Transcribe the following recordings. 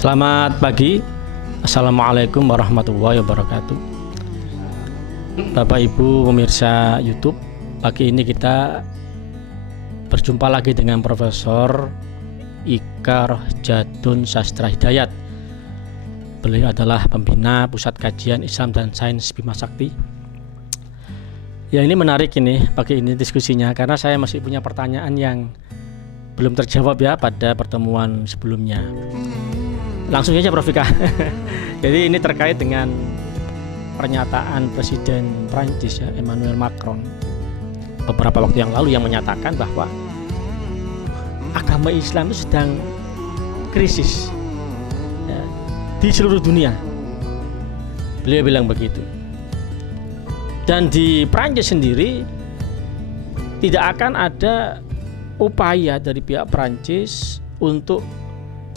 Selamat pagi. Assalamualaikum warahmatullahi wabarakatuh. Bapak Ibu pemirsa YouTube, pagi ini kita berjumpa lagi dengan Profesor Ika Rohjatun Sastra Hidayat. Beliau adalah pembina Pusat Kajian Islam dan Sains Bima Sakti. Ya, ini menarik ini pagi ini diskusinya, karena saya masih punya pertanyaan yang belum terjawab ya pada pertemuan sebelumnya. Langsung saja Prof Ika. Jadi ini terkait dengan pernyataan Presiden Prancis ya, Emmanuel Macron beberapa waktu yang lalu, yang menyatakan bahwa agama Islam itu sedang krisis ya, di seluruh dunia. Beliau bilang begitu. Dan di Prancis sendiri tidak akan ada upaya dari pihak Prancis untuk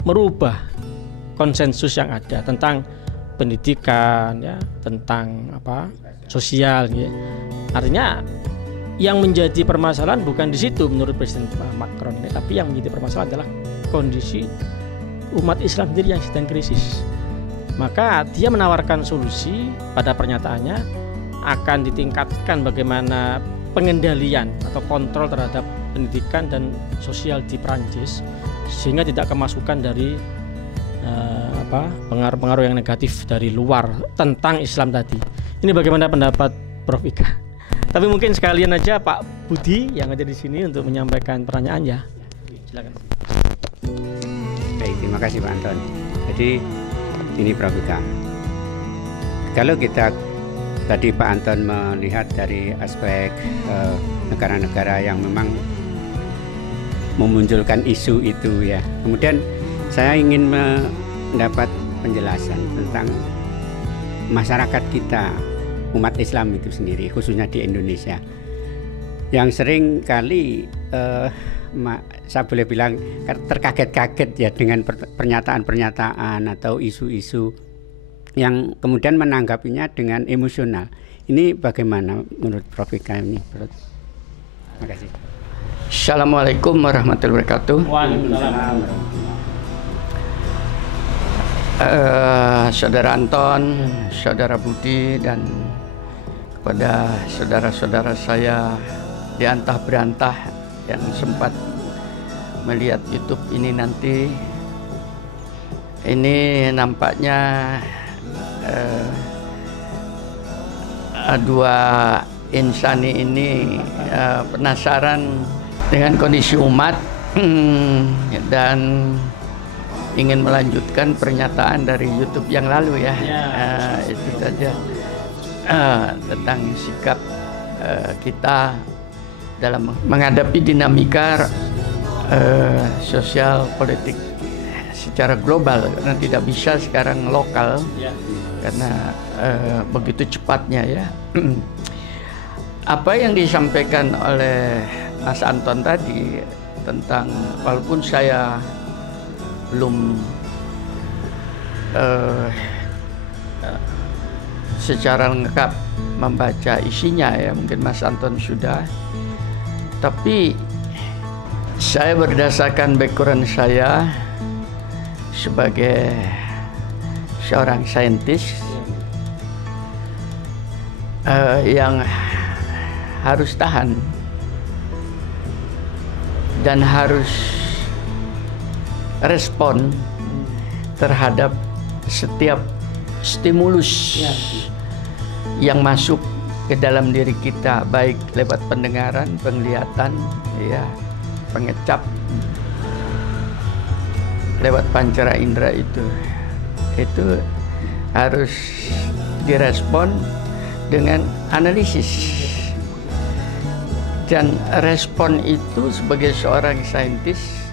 merubah konsensus yang ada tentang pendidikan ya, tentang sosial ya. Artinya yang menjadi permasalahan bukan di situ menurut Presiden Macron ini, tapi yang menjadi permasalahan adalah kondisi umat Islam sendiri yang sedang krisis. Maka dia menawarkan solusi pada pernyataannya akan ditingkatkan bagaimana pengendalian atau kontrol terhadap pendidikan dan sosial di Prancis sehingga tidak kemasukan dari pengaruh-pengaruh yang negatif dari luar tentang Islam tadi. Ini bagaimana pendapat Prof Ika? Tapi mungkin sekalian aja Pak Budi yang ada di sini untuk menyampaikan pertanyaan ya. Silakan. Baik, terima kasih Pak Anton. Jadi ini Prof Ika. Kalau kita tadi Pak Anton melihat dari aspek negara-negara yang memang memunculkan isu itu ya. Kemudian saya ingin mendapat penjelasan tentang masyarakat kita, umat Islam itu sendiri, khususnya di Indonesia, yang sering kali saya boleh bilang terkaget-kaget ya dengan pernyataan-pernyataan atau isu-isu yang kemudian menanggapinya dengan emosional. Ini bagaimana menurut Prof Ika ini? Terima kasih. Assalamualaikum warahmatullahi wabarakatuh. Waalaikumsalam. Saudara Anton, Saudara Budi, dan kepada saudara-saudara saya di antah berantah yang sempat melihat YouTube ini nanti. Ini nampaknya dua insani ini penasaran dengan kondisi umat dan ingin melanjutkan pernyataan dari YouTube yang lalu ya. Itu saja tentang sikap kita dalam menghadapi dinamika sosial politik secara global, karena tidak bisa sekarang lokal karena begitu cepatnya ya. Apa yang disampaikan oleh Mas Anton tadi tentang, walaupun saya belum secara lengkap membaca isinya ya, mungkin Mas Anton sudah, tapi saya berdasarkan background saya sebagai seorang saintis yang harus tahan dan harus respon terhadap setiap stimulus yang masuk ke dalam diri kita, baik lewat pendengaran, penglihatan, ya, pengecap, lewat pancara indera itu harus direspon dengan analisis. Dan respon itu sebagai seorang saintis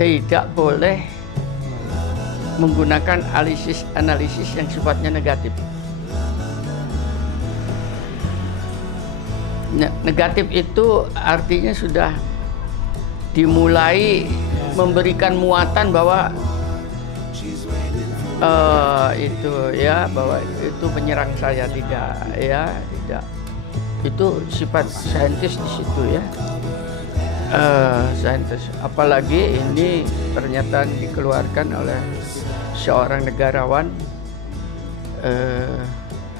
tidak boleh menggunakan analisis yang sifatnya negatif. Negatif itu artinya sudah dimulai memberikan muatan bahwa itu ya, bahwa itu menyerang saya, tidak ya, tidak. Itu sifat saintis di situ ya. Saintis, apalagi ini pernyataan dikeluarkan oleh seorang negarawan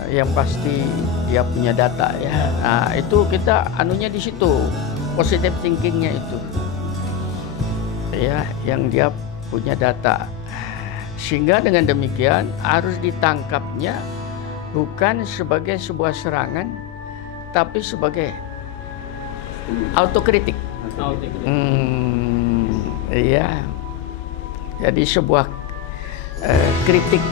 yang pasti dia punya data ya. Nah, itu kita anunya di situ, positive thinkingnya itu ya, yang dia punya data, sehingga dengan demikian harus ditangkapnya bukan sebagai sebuah serangan tapi sebagai autokritik. Iya, jadi sebuah kritik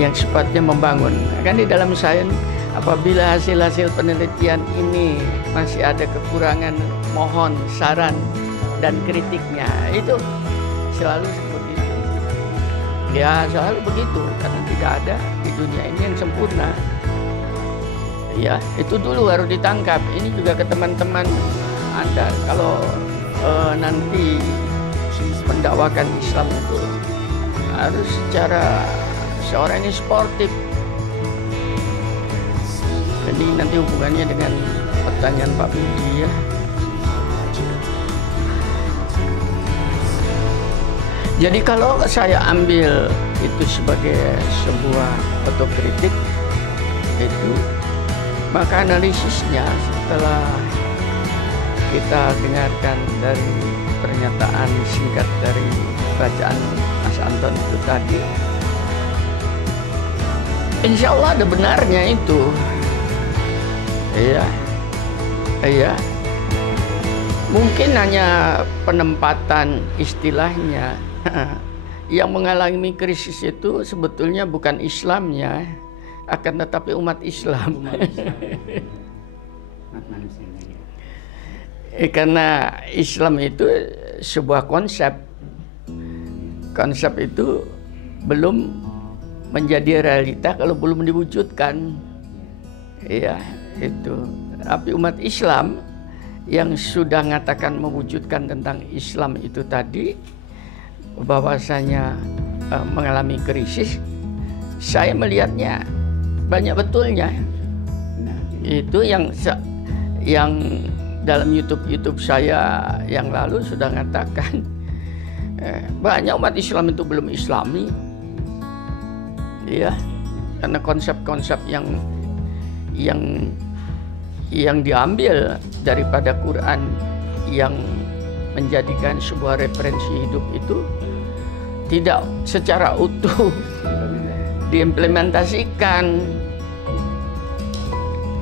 yang sifatnya membangun. Kan di dalam sains, apabila hasil-hasil penelitian ini masih ada kekurangan, mohon saran dan kritiknya. Itu selalu seperti itu. Ya selalu begitu, karena tidak ada di dunia ini yang sempurna. Ya, itu dulu harus ditangkap. Ini juga ke teman-teman Anda, kalau nanti mendakwakan Islam itu harus secara seorang ini sportif. Jadi nanti hubungannya dengan pertanyaan Pak Budi ya. Jadi kalau saya ambil itu sebagai sebuah otokritik itu, maka analisisnya setelah kita dengarkan dari pernyataan singkat dari bacaan Mas Anton itu tadi, insya Allah ada benarnya itu. Iya, iya. Mungkin hanya penempatan istilahnya. Yang mengalami krisis itu sebetulnya bukan Islamnya, akan tetapi umat Islam. Karena Islam itu sebuah konsep. Konsep itu belum menjadi realita kalau belum diwujudkan. Iya, itu. Tapi umat Islam yang sudah mengatakan mewujudkan tentang Islam itu tadi, bahwasanya mengalami krisis, saya melihatnya banyak betulnya. Itu yang dalam YouTube saya yang lalu sudah mengatakan banyak umat Islam itu belum Islami. Iya, karena konsep-konsep yang diambil daripada Quran yang menjadikan sebuah referensi hidup itu tidak secara utuh diimplementasikan.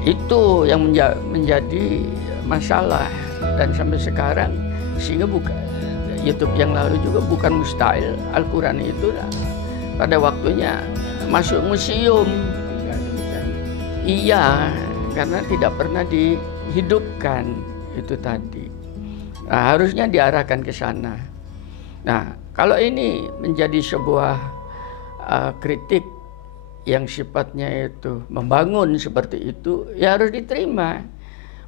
Itu yang menjadi masalah, dan sampai sekarang sehingga YouTube yang lalu juga bukan mustahil Al-Quran itu pada waktunya masuk museum. Iya, karena tidak pernah dihidupkan itu tadi. Nah, harusnya diarahkan ke sana. Nah, kalau ini menjadi sebuah kritik yang sifatnya itu membangun seperti itu, ya harus diterima.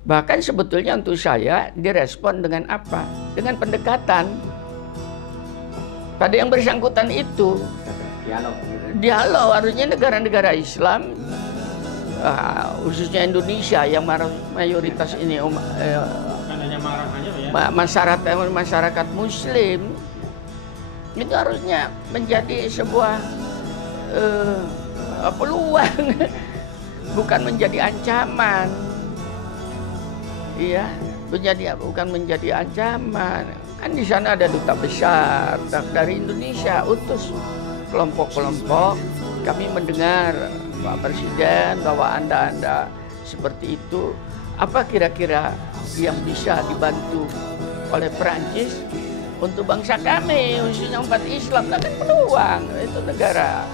Bahkan sebetulnya untuk saya direspon dengan apa? Dengan pendekatan pada yang bersangkutan itu. Dialog harusnya negara-negara Islam, khususnya Indonesia yang mayoritas ini masyarakat Muslim, itu harusnya menjadi sebuah peluang, bukan menjadi ancaman. Iya, bukan menjadi ancaman. Kan di sana ada duta besar dari Indonesia, utus kelompok-kelompok. Kami mendengar Pak Presiden bahwa Anda seperti itu. Apa kira-kira yang bisa dibantu oleh Perancis untuk bangsa kami, khususnya umat Islam? Nah, kan peluang. Itu negara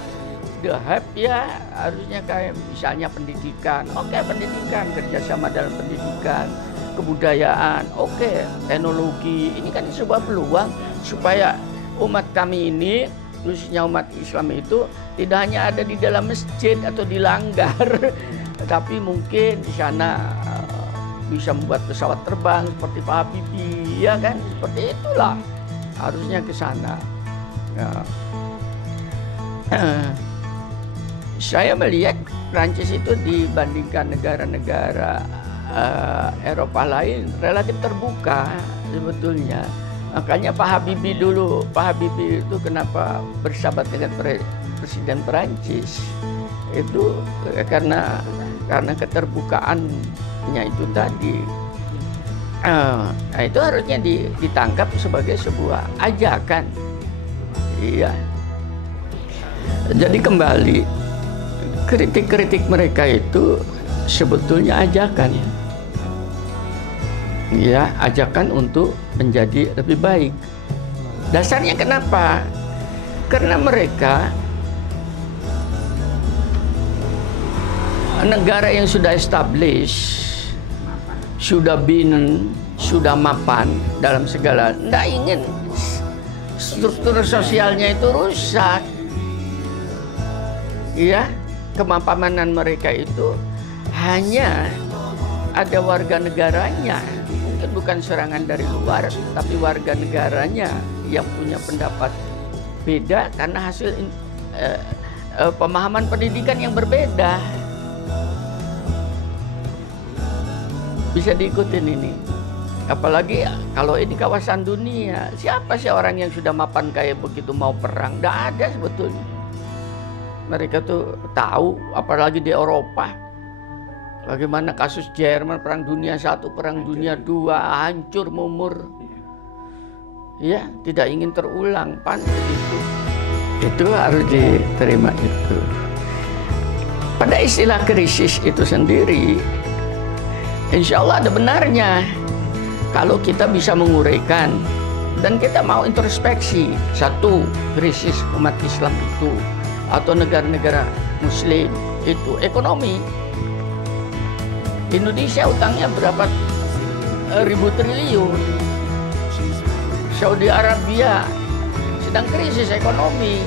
The Hub ya, harusnya kayak misalnya pendidikan. Oke, pendidikan, kerjasama dalam pendidikan, kebudayaan, oke, teknologi. Ini kan sebuah peluang supaya umat kami ini, khususnya umat Islam itu tidak hanya ada di dalam masjid atau di langgar, tapi mungkin di sana bisa membuat pesawat terbang seperti Pak Habibie, ya kan? Seperti itulah harusnya ke sana. Ya. Saya melihat Prancis itu dibandingkan negara-negara Eropa lain relatif terbuka sebetulnya. Makanya Pak Habibie dulu, Pak Habibie itu kenapa bersahabat dengan Presiden Perancis? Itu karena keterbukaannya itu tadi. Nah, itu harusnya ditangkap sebagai sebuah ajakan. Iya. Jadi kembali, kritik-kritik mereka itu sebetulnya ajakan. Ya, ajakan untuk menjadi lebih baik. Dasarnya kenapa? Karena mereka negara yang sudah established, sudah mapan dalam segala, tidak ingin struktur sosialnya itu rusak. Ya, kemapanan mereka itu hanya ada warga negaranya. Mungkin bukan serangan dari luar, tapi warga negaranya yang punya pendapat beda karena hasil pemahaman pendidikan yang berbeda. Bisa diikutin ini. Apalagi kalau ini kawasan dunia. Siapa sih orang yang sudah mapan kayak begitu mau perang? Tidak ada sebetulnya. Mereka tuh tahu, apalagi di Eropa. Bagaimana kasus Jerman, Perang Dunia I, Perang Dunia II, hancur mumur. Ya, tidak ingin terulang, pantas itu. Itu harus diterima itu. Pada istilah krisis itu sendiri, insya Allah ada benarnya. Kalau kita bisa menguraikan dan kita mau introspeksi, satu, krisis umat Islam itu atau negara-negara Muslim itu ekonomi. Indonesia utangnya berapa ribu triliun. Saudi Arabia sedang krisis ekonomi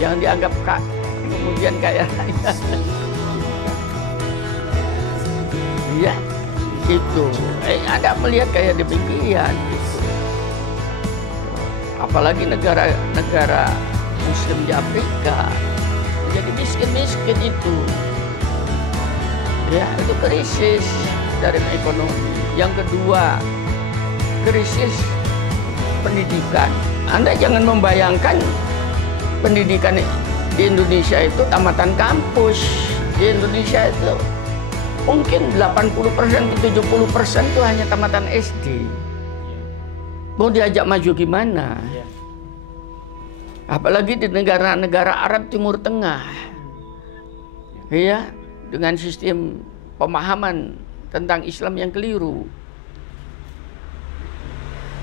yang dianggap kemudian kaya raya. Iya, itu. Anda melihat kayak demikian. Gitu. Apalagi negara-negara Muslim di Afrika jadi miskin-miskin itu. Ya, itu krisis dari ekonomi. Yang kedua, krisis pendidikan. Anda jangan membayangkan pendidikan di Indonesia itu tamatan kampus. Di Indonesia itu mungkin 80% ke 70% itu hanya tamatan SD. Mau diajak maju gimana? Apalagi di negara-negara Arab Timur Tengah. Iya, dengan sistem pemahaman tentang Islam yang keliru.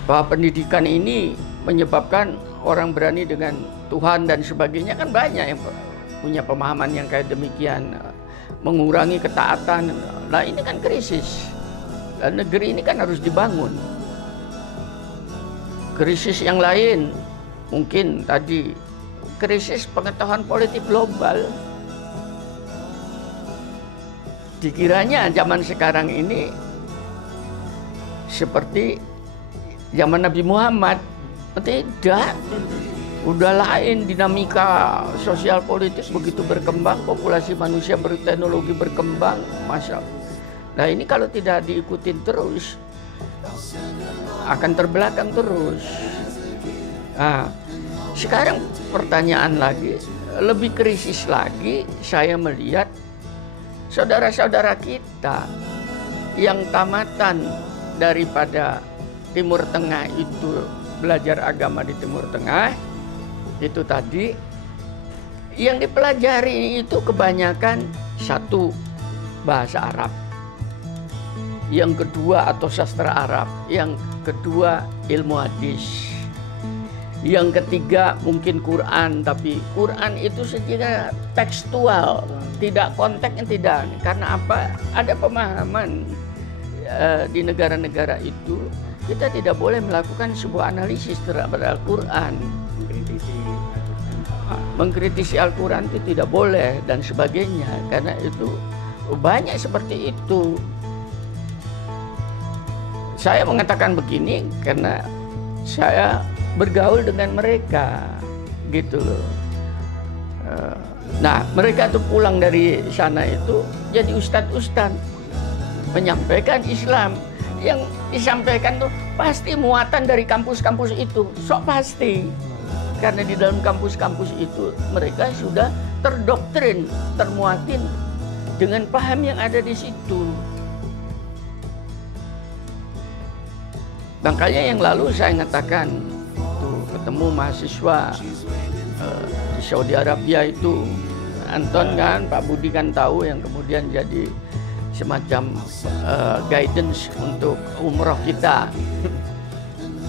Bahwa pendidikan ini menyebabkan orang berani dengan Tuhan dan sebagainya, kan banyak yang punya pemahaman yang kayak demikian. Mengurangi ketaatan. Nah, ini kan krisis. Dan negeri ini kan harus dibangun. Krisis yang lain mungkin tadi krisis pengetahuan politik global. Dikiranya zaman sekarang ini seperti zaman Nabi Muhammad. Tidak. Udah lain, dinamika sosial politik begitu berkembang, populasi manusia berteknologi berkembang, Masya Allah. Nah, ini kalau tidak diikutin terus akan terbelakang terus. Nah, sekarang pertanyaan lagi, lebih krisis lagi saya melihat saudara-saudara kita yang tamatan daripada Timur Tengah itu, belajar agama di Timur Tengah itu tadi, yang dipelajari itu kebanyakan satu, bahasa Arab, yang kedua atau sastra Arab, yang kedua ilmu hadis, yang ketiga mungkin Quran, tapi Quran itu secara tekstual, tidak konteksnya, tidak. Karena apa? Ada pemahaman di negara-negara itu kita tidak boleh melakukan sebuah analisis terhadap Al-Quran. Mengkritisi Al-Quran itu tidak boleh dan sebagainya, karena itu banyak seperti itu. Saya mengatakan begini karena saya bergaul dengan mereka, gitu loh. Nah, mereka tuh pulang dari sana itu jadi ustadz-ustadz menyampaikan Islam. yang disampaikan tuh pasti muatan dari kampus-kampus itu, sok pasti. Karena di dalam kampus-kampus itu mereka sudah terdoktrin, termuatin dengan paham yang ada di situ. Makanya yang lalu saya mengatakan tuh, ketemu mahasiswa di Saudi Arabia itu, Anton kan, Pak Budi kan tahu, yang kemudian jadi semacam guidance untuk umroh kita.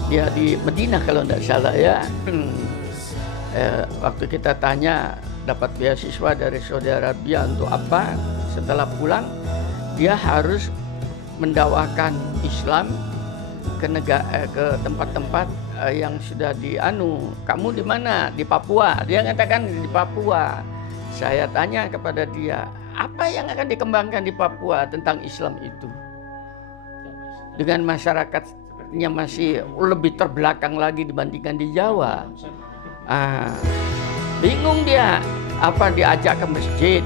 Dia di Medina kalau tidak salah ya. Waktu kita tanya dapat beasiswa dari Saudi Arabia untuk apa, setelah pulang dia harus mendakwakan Islam ke tempat-tempat yang sudah kamu di mana? Di Papua. Dia katakan di Papua. Saya tanya kepada dia, apa yang akan dikembangkan di Papua tentang Islam itu? Dengan masyarakatnya masih lebih terbelakang lagi dibandingkan di Jawa. Bingung dia, apa diajak ke masjid?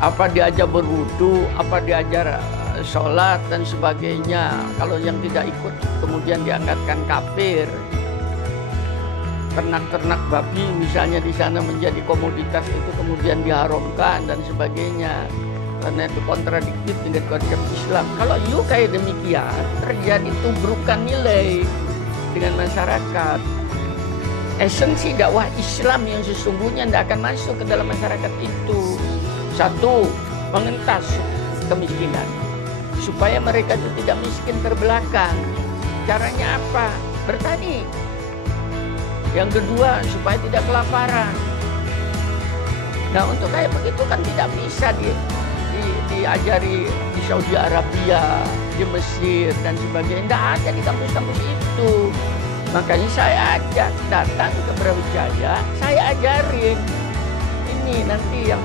Apa diajak berwudu? Apa diajar sholat dan sebagainya? Kalau yang tidak ikut kemudian diangkatkan kafir. Ternak-ternak babi misalnya di sana menjadi komoditas itu kemudian diharamkan dan sebagainya, karena itu kontradiktif dengan konsep Islam. Kalau kayak demikian terjadi tubrukan nilai dengan masyarakat. Esensi dakwah Islam yang sesungguhnya tidak akan masuk ke dalam masyarakat itu. Satu, mengentas kemiskinan supaya mereka itu tidak miskin terbelakang. Caranya apa? Bertani. Yang kedua, supaya tidak kelaparan. Nah, untuk kayak begitu kan tidak bisa diajari di Saudi Arabia, di Mesir dan sebagainya. Tidak ada di kampus-kampus itu. Makanya saya ajak datang ke Brawijaya, saya ajarin ini nanti yang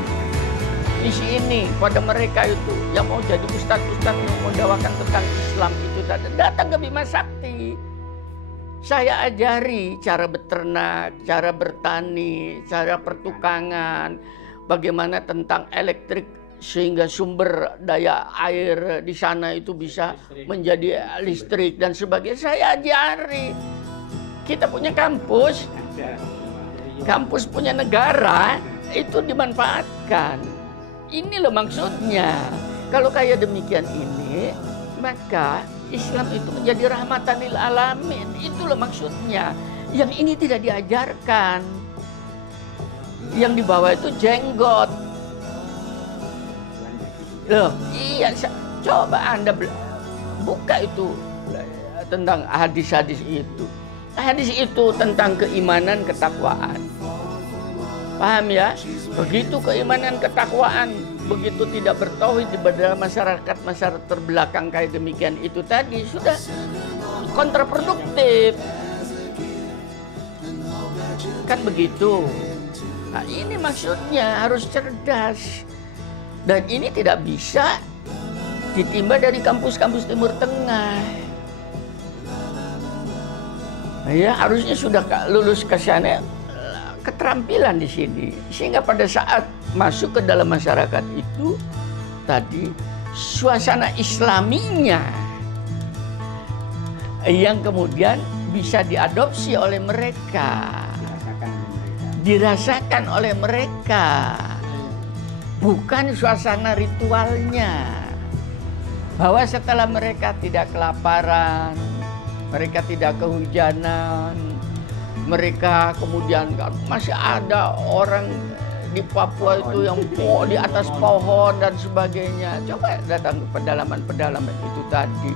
isi ini pada mereka itu yang mau jadi ustadz-ustadz yang mendawakan tentang Islam itu datang ke Bima Sakti. Saya ajari cara beternak, cara bertani, cara pertukangan, bagaimana tentang elektrik sehingga sumber daya air di sana itu bisa menjadi listrik dan sebagainya. Saya ajari. Kita punya kampus, kampus punya negara, itu dimanfaatkan. Ini loh maksudnya. Kalau kayak demikian ini, maka Islam itu menjadi rahmatan lil alamin. Itu loh maksudnya. Yang ini tidak diajarkan. Yang di bawah itu jenggot. Loh, iya, coba Anda buka itu tentang hadis-hadis itu. Hadis itu tentang keimanan, ketakwaan. Paham ya? Begitu keimanan, ketakwaan, begitu tidak bertauhid di dalam masyarakat terbelakang kayak demikian itu tadi, sudah kontraproduktif. Kan begitu. Nah, ini maksudnya harus cerdas. Dan ini tidak bisa ditimba dari kampus-kampus Timur Tengah. Ya, harusnya sudah lulus ke sana keterampilan di sini, sehingga pada saat masuk ke dalam masyarakat itu tadi suasana Islaminya yang kemudian bisa diadopsi oleh mereka, dirasakan oleh mereka, bukan suasana ritualnya, bahwa setelah mereka tidak kelaparan, mereka tidak kehujanan, mereka kemudian kan masih ada orang di Papua itu yang di atas pohon dan sebagainya. Coba datang ke pedalaman-pedalaman itu tadi,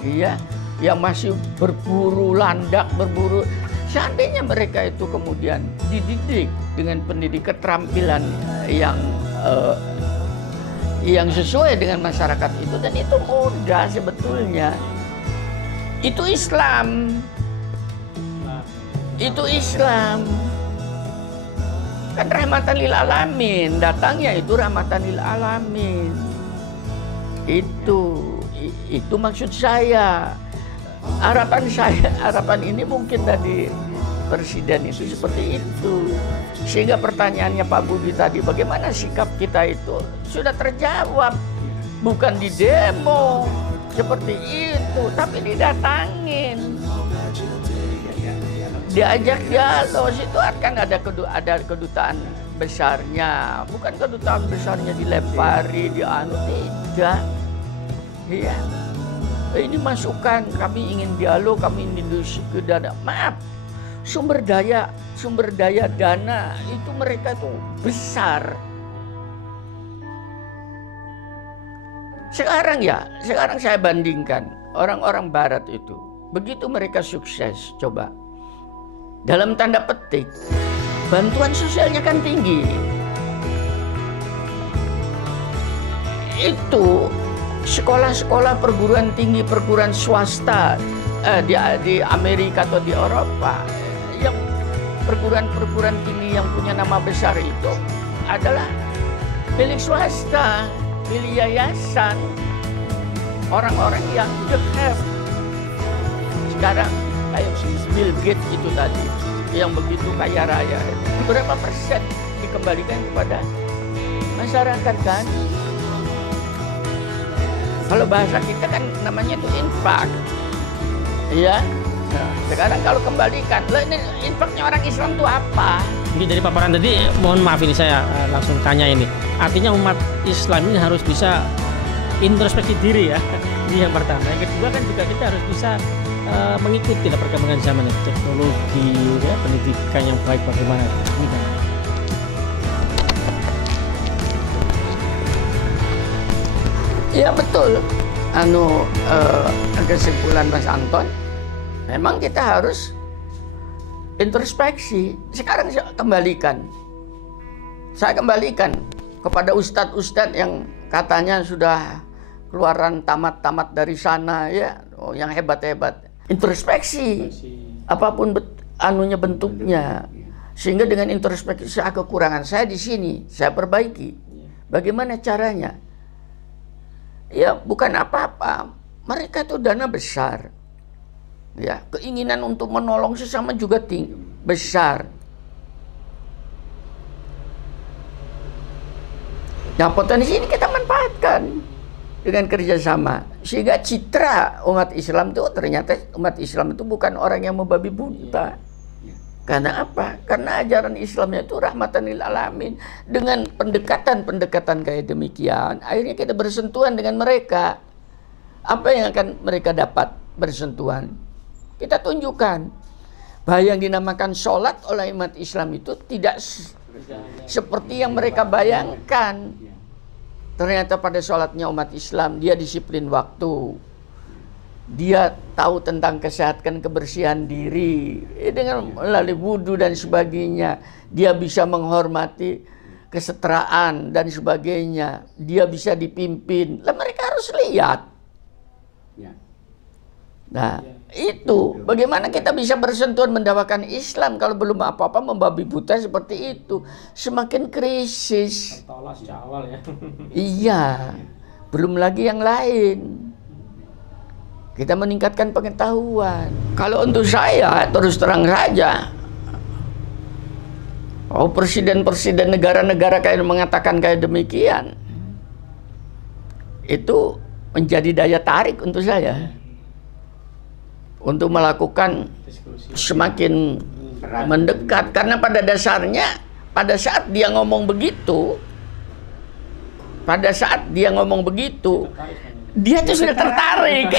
iya, yang masih berburu landak, berburu. Seandainya mereka itu kemudian dididik dengan pendidik keterampilan yang sesuai dengan masyarakat itu, dan itu mudah sebetulnya. Itu Islam. Itu Islam. Kan rahmatan lil alamin, datangnya itu rahmatan lil alamin. Itu maksud saya. Harapan ini mungkin dari Presiden itu seperti itu. Sehingga pertanyaannya Pak Budi tadi, bagaimana sikap kita itu sudah terjawab. bukan di demo seperti itu, tapi didatangin, diajak dialog. Situ kan ada kedutaan besarnya, bukan kedutaan besarnya dilempari, tidak. Iya, ini masukan, kami ingin dialog, kami ingin diskusi dana. Maaf, sumber daya dana itu mereka tuh besar. Sekarang saya bandingkan orang-orang barat itu, begitu mereka sukses, coba dalam tanda petik bantuan sosialnya kan tinggi. Itu sekolah-sekolah perguruan tinggi, perguruan swasta di Amerika atau di Eropa, yang perguruan tinggi yang punya nama besar itu adalah milik swasta, milik yayasan, orang-orang yang the have. Sekarang kayak Bill Gates itu tadi, yang begitu kaya raya, berapa persen dikembalikan kepada masyarakat kan? Kalau bahasa kita kan namanya itu infak, ya. Nah, sekarang kalau kembalikan, loh ini infaknya orang Islam itu apa? Mungkin dari paparan tadi, mohon maaf ini saya langsung tanya ini. Artinya umat Islam ini harus bisa introspeksi diri ya. Ini yang pertama. Yang kedua kan juga kita harus bisa mengikuti perkembangan zaman, teknologi, ya, pendidikan yang baik bagaimana. Ya betul. Kesimpulan Mas Anton, memang kita harus introspeksi. Sekarang saya kembalikan kepada ustadz-ustadz yang katanya sudah keluaran tamat dari sana, ya, yang hebat-hebat. Introspeksi, apapun bentuknya, sehingga dengan introspeksi kekurangan saya di sini, saya perbaiki. Bagaimana caranya? Ya bukan apa-apa. Mereka itu dana besar. Ya, keinginan untuk menolong sesama juga besar. Nah, potensi ini kita manfaatkan dengan kerjasama, sehingga citra umat Islam itu ternyata umat Islam itu bukan orang yang membabi buta. Karena apa? Karena ajaran Islamnya itu rahmatan lil alamin. Dengan pendekatan kayak demikian, akhirnya kita bersentuhan dengan mereka. Apa yang akan mereka dapat bersentuhan? Kita tunjukkan bahwa yang dinamakan sholat oleh umat Islam itu tidak seperti yang mereka bayangkan. Ternyata pada sholatnya umat Islam, dia disiplin waktu. Dia tahu tentang kesehatan, kebersihan diri. Dengan melalui wudhu dan sebagainya. Dia bisa menghormati kesetaraan dan sebagainya. Dia bisa dipimpin. Lah mereka harus lihat. Nah, itu bagaimana kita bisa bersentuhan mendakwakan Islam kalau belum apa-apa membabi buta seperti itu. Semakin krisis. Iya, belum lagi yang lain. Kita meningkatkan pengetahuan. Kalau untuk saya terus terang saja, presiden-presiden negara-negara kayak mengatakan kayak demikian, itu menjadi daya tarik untuk saya untuk melakukan semakin mendekat. Karena pada dasarnya pada saat dia ngomong begitu, dia tuh sudah tertarik.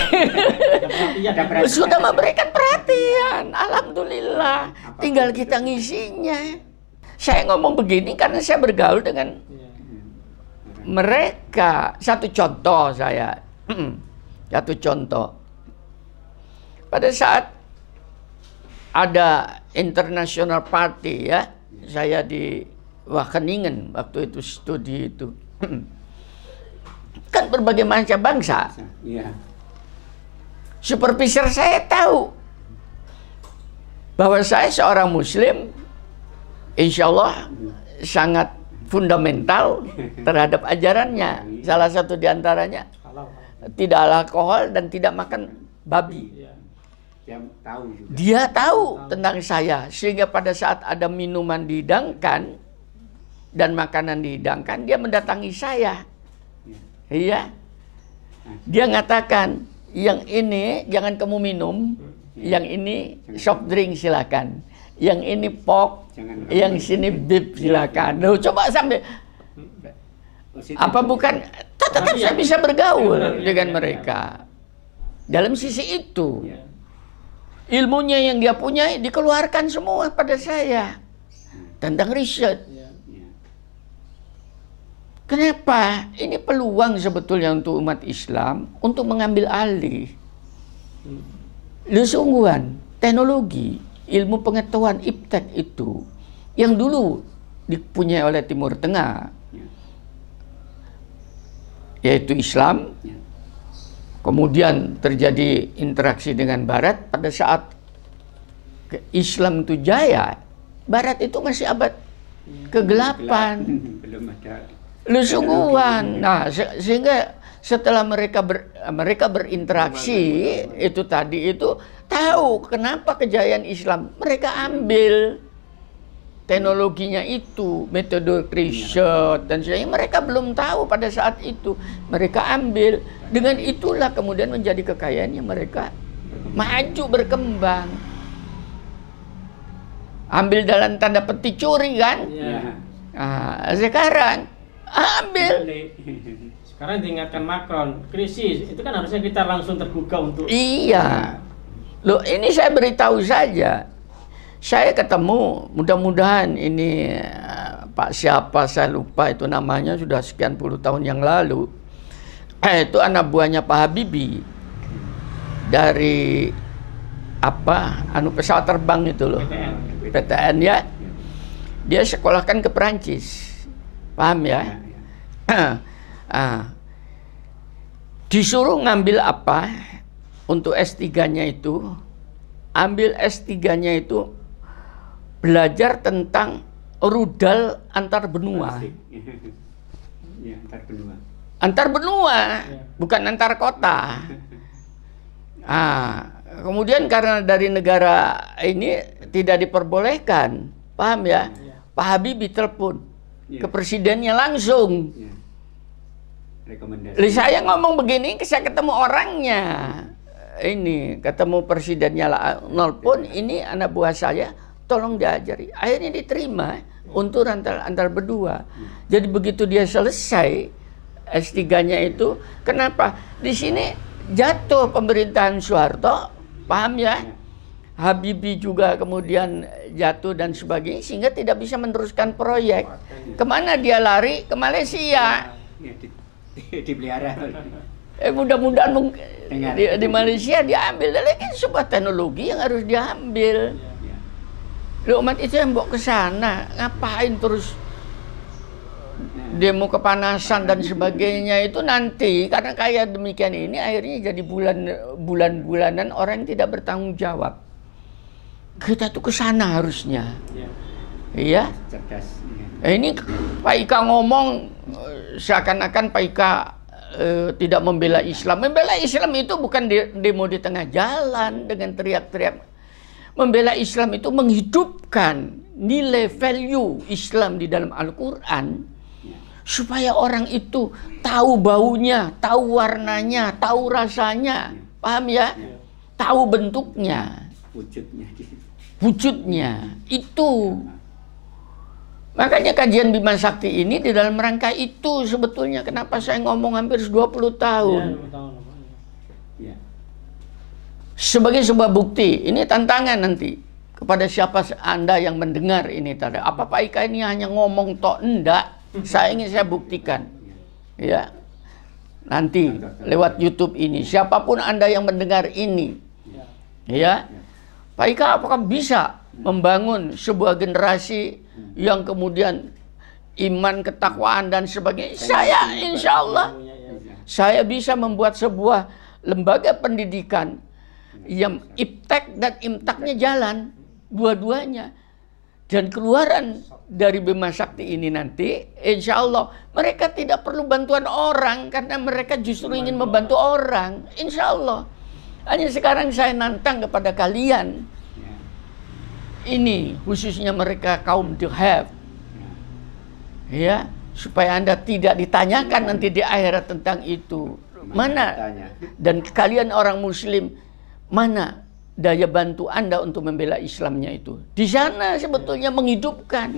Sudah memberikan perhatian. Alhamdulillah. Tinggal kita ngisinya. Saya ngomong begini karena saya bergaul dengan mereka. Satu contoh saya. Satu contoh. Pada saat ada international party, ya, saya di Wageningen waktu itu studi itu. Kan berbagai macam bangsa. Supervisor saya tahu bahwa saya seorang Muslim, insya Allah sangat fundamental terhadap ajarannya. Salah satu diantaranya tidak alkohol dan tidak makan babi. Dia tahu tentang saya, sehingga pada saat ada minuman dihidangkan dan makanan dihidangkan, dia mendatangi saya. Iya, Dia ngatakan, yang ini jangan kamu minum, yang ini soft drink silakan, yang ini pork, yang sini beef silakan. Loh, coba sampai apa bukan? Tetap saya bisa bergaul dengan mereka. Dalam sisi itu, ilmunya yang dia punya dikeluarkan semua pada saya tentang riset. Kenapa? Ini peluang sebetulnya untuk umat Islam untuk mengambil alih sungguhan teknologi, ilmu pengetahuan iptek itu yang dulu dipunyai oleh Timur Tengah, yaitu Islam. Kemudian terjadi interaksi dengan Barat. Pada saat Islam itu jaya, Barat itu masih abad kegelapan. Belum ada Sungguhan. Nah, sehingga setelah mereka berinteraksi itu tadi itu tahu kenapa kejayaan Islam. Mereka ambil teknologinya itu, metode riset dan sebagainya. Mereka belum tahu pada saat itu. Mereka ambil. Dengan itulah kemudian menjadi kekayaan yang mereka maju berkembang. Ambil dalam tanda petik curi kan? Nah, sekarang ambil. Sekarang diingatkan Macron, krisis itu kan harusnya kita langsung tergugah untuk. Iya. Loh, ini saya beritahu saja. Saya ketemu, mudah-mudahan ini Pak siapa saya lupa itu namanya, sudah sekian puluh tahun yang lalu. Itu anak buahnya Pak Habibie dari pesawat terbang itu loh, PTN ya. Dia sekolahkan ke Perancis. Paham ya? Disuruh ngambil apa untuk S3-nya itu? Ambil S3-nya itu belajar tentang rudal antar benua. Antar benua, bukan antar kota. Kemudian karena dari negara ini tidak diperbolehkan, paham ya? Pak Habibie telepon ke presidennya langsung. Rekomendasi. Saya ngomong begini, saya ketemu orangnya. Ini ketemu presidennya nelpon, ini anak buah saya, tolong diajari. Akhirnya diterima untuk antar berdua. Jadi begitu dia selesai S3-nya itu, kenapa? Di sini jatuh pemerintahan Soeharto, paham ya? Habibie juga kemudian jatuh dan sebagainya, sehingga tidak bisa meneruskan proyek. Kemana dia lari? Ke Malaysia. Dipelihara. Mudah-mudahan di Malaysia diambil. Lagi sebuah teknologi yang harus diambil. Loh, umat itu yang bawa ke sana, ngapain terus demo kepanasan dan sebagainya itu nanti karena kayak demikian ini akhirnya jadi bulan-bulanan orang yang tidak bertanggung jawab. Kita tuh ke sana harusnya. Iya. Cerdas. Ini Pak Ika ngomong seakan-akan Pak Ika tidak membela Islam. Membela Islam itu bukan demo di tengah jalan dengan teriak-teriak. Membela Islam itu menghidupkan nilai value Islam di dalam Al-Quran supaya orang itu tahu baunya, tahu warnanya, tahu rasanya, paham ya? Tahu bentuknya, wujudnya itu. Makanya kajian Bima Sakti ini di dalam rangka itu sebetulnya. Kenapa saya ngomong hampir 20 tahun. Sebagai sebuah bukti, ini tantangan nanti kepada siapa Anda yang mendengar ini tadi. Apa Pak Ika ini hanya ngomong tok? Enggak, saya ingin saya buktikan. Ya. Nanti lewat YouTube ini, siapapun Anda yang mendengar ini. Ya. Pak Ika apakah bisa membangun sebuah generasi yang kemudian iman, ketakwaan dan sebagainya? Saya insya Allah saya bisa membuat sebuah lembaga pendidikan yang iptek dan imtaknya jalan dua-duanya, dan keluaran dari Bima Sakti ini nanti insya Allah mereka tidak perlu bantuan orang karena mereka justru ingin membantu orang, insya Allah. Hanya sekarang saya nantang kepada kalian ini, khususnya mereka kaum the have, ya, supaya Anda tidak ditanyakan nanti di akhirat tentang itu. Mana? Dan kalian orang Muslim, mana daya bantu Anda untuk membela Islamnya itu? Di sana sebetulnya menghidupkan.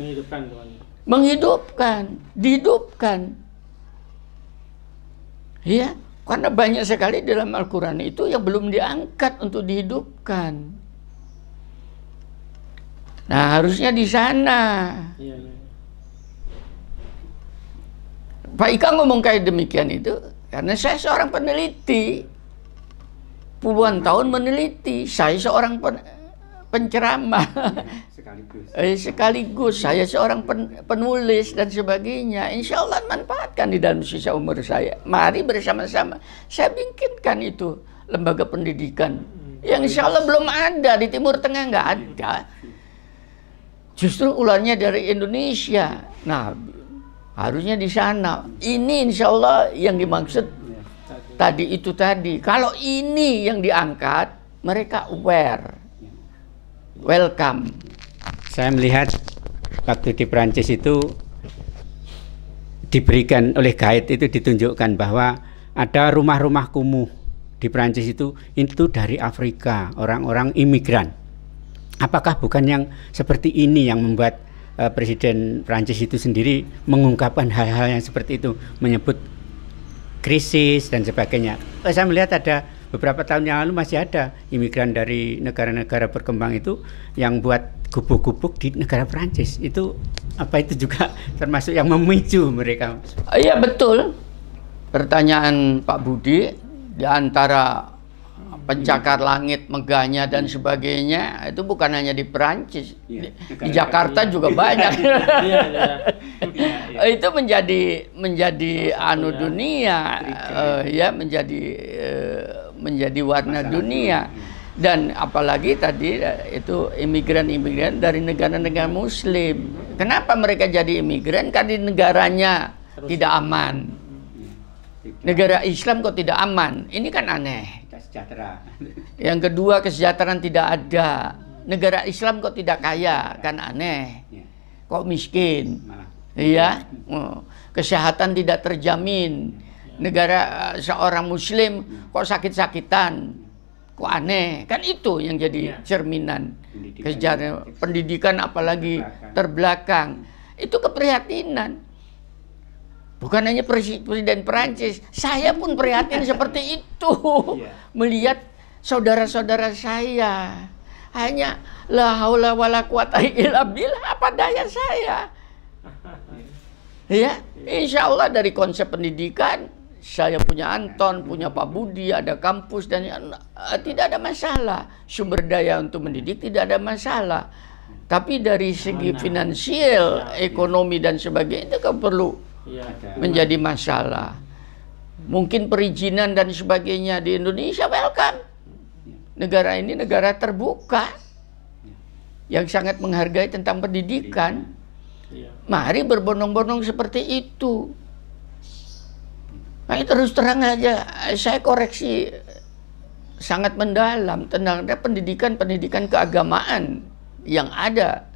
Menghidupkan, dihidupkan. Ya, karena banyak sekali dalam Al-Quran itu yang belum diangkat untuk dihidupkan. Nah, harusnya di sana. Pak Ika ngomong kayak demikian itu karena saya seorang peneliti. Puluhan tahun meneliti. Saya seorang penceramah. Sekaligus saya seorang penulis dan sebagainya. Insya Allah manfaatkan di dalam sisa umur saya. Mari bersama-sama. Saya bikinkan itu lembaga pendidikan yang insya Allah belum ada di Timur Tengah, nggak ada. Justru ularnya dari Indonesia. Nah, harusnya di sana. Ini insya Allah yang dimaksud tadi itu tadi. Kalau ini yang diangkat, mereka aware, welcome. Saya melihat waktu di Prancis itu diberikan oleh guide itu ditunjukkan bahwa ada rumah-rumah kumuh di Prancis itu dari Afrika, orang-orang imigran. Apakah bukan yang seperti ini yang membuat Presiden Prancis itu sendiri mengungkapkan hal-hal yang seperti itu, menyebut krisis dan sebagainya? Saya melihat ada beberapa tahun yang lalu masih ada imigran dari negara-negara berkembang itu yang buat gubuk-gubuk di negara Prancis. Itu apa itu juga termasuk yang memicu mereka? Iya betul. Pertanyaan Pak Budi, di antara pencakar langit megahnya dan sebagainya itu bukan hanya di Perancis, di Jakarta juga banyak. Itu menjadi anu dunia, ya menjadi warna dunia. Dan apalagi tadi itu imigran-imigran dari negara-negara Muslim. Kenapa mereka jadi imigran? Karena di negaranya tidak aman. Negara Islam kok tidak aman? Ini kan aneh. Sejahtera. Yang kedua, kesejahteraan tidak ada. Negara Islam kok tidak kaya? Kan aneh. Kok miskin? Iya. Kesehatan tidak terjamin. Negara seorang Muslim kok sakit-sakitan? Kok aneh? Kan itu yang jadi cerminan kesejahteraan. Pendidikan apalagi terbelakang. Itu keprihatinan. Bukan hanya Presiden Perancis, saya pun prihatin seperti itu. Melihat saudara-saudara saya hanya la haula wala quwata illa billah, apa daya saya. Ya, insya Allah dari konsep pendidikan saya punya Anton, punya Pak Budi, ada kampus dan tidak ada masalah. Sumber daya untuk mendidik tidak ada masalah. Tapi dari segi finansial, ekonomi dan sebagainya itu perlu menjadi masalah. Mungkin perizinan dan sebagainya di Indonesia welcome. Negara ini negara terbuka yang sangat menghargai tentang pendidikan. Mari berbondong-bondong seperti itu. Nah, terus terang aja saya koreksi sangat mendalam tentang pendidikan keagamaan yang ada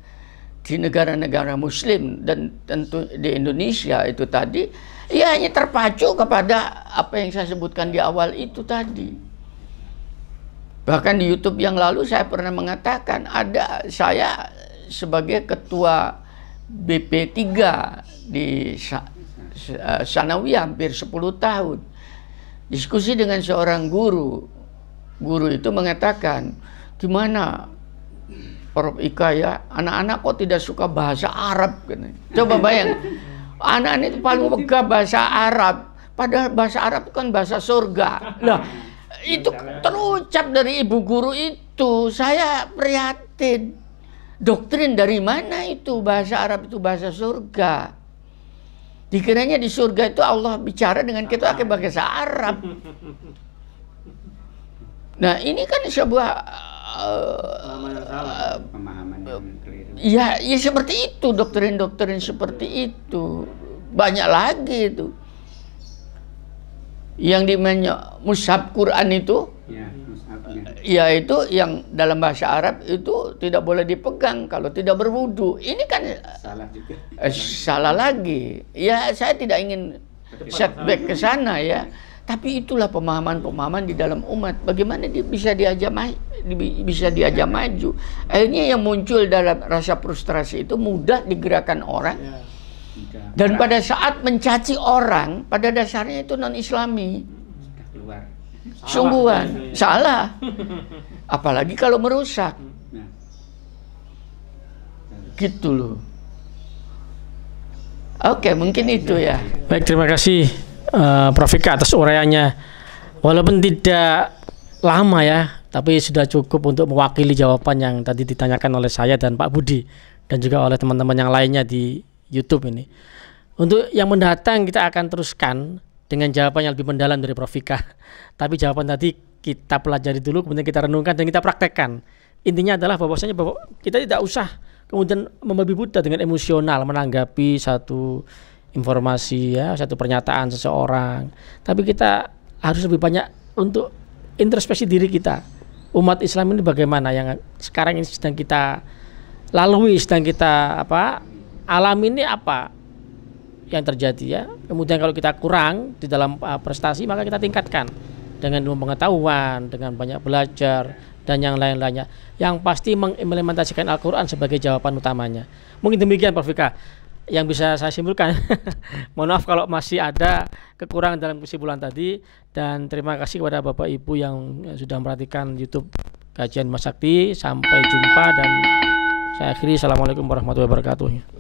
di negara-negara Muslim dan tentu di Indonesia itu tadi, ya hanya terpacu kepada apa yang saya sebutkan di awal itu tadi. Bahkan di YouTube yang lalu saya pernah mengatakan, saya sebagai ketua BP3 di Sanawiyah hampir 10 tahun. Diskusi dengan seorang guru. Guru itu mengatakan, gimana Prof. Ika ya, anak-anak kok tidak suka bahasa Arab? Coba bayang, anak-anak itu paling peka bahasa Arab. Padahal bahasa Arab itu kan bahasa surga. Nah, itu terucap dari ibu guru itu. Saya prihatin. Doktrin dari mana itu bahasa Arab itu bahasa surga? Dikiranya di surga itu Allah bicara dengan kita pakai bahasa Arab. Nah, ini kan sebuah pemahaman yang keliru. Ya seperti itu, doktrin-doktrin seperti itu. Banyak lagi itu. Yang dimana mushaf Quran itu, ya itu yang dalam bahasa Arab itu tidak boleh dipegang kalau tidak berwudu. Ini kan salah juga. Salah lagi. Ya saya tidak ingin setback ke sana ya. Tapi itulah pemahaman-pemahaman di dalam umat. Bagaimana dia bisa diajak maju. Akhirnya yang muncul dalam rasa frustrasi itu mudah digerakkan orang. Dan pada saat mencaci orang, pada dasarnya itu non-Islami. Sungguhan, salah. Apalagi kalau merusak. Gitu loh. Oke, mungkin itu ya. Baik, terima kasih Prof. Vika atas uraiannya. Walaupun tidak lama ya, tapi sudah cukup untuk mewakili jawaban yang tadi ditanyakan oleh saya dan Pak Budi dan juga oleh teman-teman yang lainnya di YouTube ini. Untuk yang mendatang kita akan teruskan dengan jawaban yang lebih mendalam dari Prof. Vika. Tapi jawaban tadi kita pelajari dulu, kemudian kita renungkan dan kita praktekkan. Intinya adalah bahwasanya bahwa kita tidak usah kemudian membabi buta dengan emosional menanggapi satu informasi ya, satu pernyataan seseorang. Tapi kita harus lebih banyak untuk introspeksi diri kita. Umat Islam ini bagaimana yang sekarang ini sedang kita lalui, sedang kita alami ini apa yang terjadi ya. Kemudian kalau kita kurang di dalam prestasi, maka kita tingkatkan dengan ilmu pengetahuan, dengan banyak belajar dan yang lain-lainnya. Yang pasti mengimplementasikan Al-Quran sebagai jawaban utamanya. Mungkin demikian Prof. Vika yang bisa saya simpulkan. Mohon maaf kalau masih ada kekurangan dalam kesimpulan tadi. Dan terima kasih kepada Bapak Ibu yang sudah memperhatikan YouTube Kajian Mas Sakti. Sampai jumpa dan saya akhiri. Assalamualaikum warahmatullahi wabarakatuh.